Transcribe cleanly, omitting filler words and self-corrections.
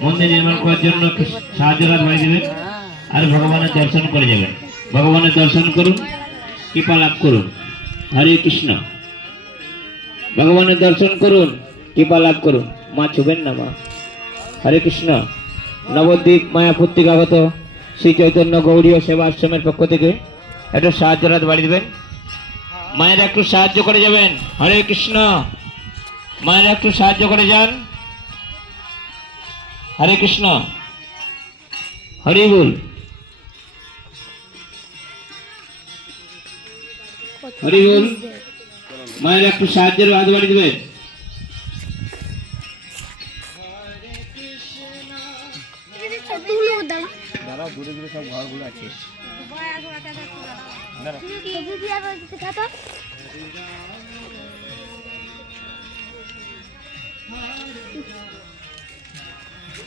মন্দির নির্মাণ করার জন্য একটু সাহায্য হাত বাড়িয়ে দেবেন আর ভগবানের দর্শন করে যাবেন। ভগবানের দর্শন করুন, কৃপা লাভ করুন। হরে কৃষ্ণ। ভগবানের দর্শন করুন, কৃপা লাভ করুন। মা ছুবেন না মা। হরে কৃষ্ণ। নবদ্বীপ মায়াপুর থেকে আগত শ্রী চৈতন্য গৌড়ীয় সেবা আশ্রমের পক্ষ থেকে একটু সাহায্য হাত বাড়িয়ে দেবেন। মায়ের একটু সাহায্য করে যাবেন। হরে কৃষ্ণ। মায়ের একটু সাহায্য করে যান। হরে কৃষ্ণ। হরি বল। হরি বল। মায়ের একটু সাহায্যের হাত বাড়িয়ে দেবেন। দাঁড়াও, দূরে দূরে সব ঘরগুলো আছে।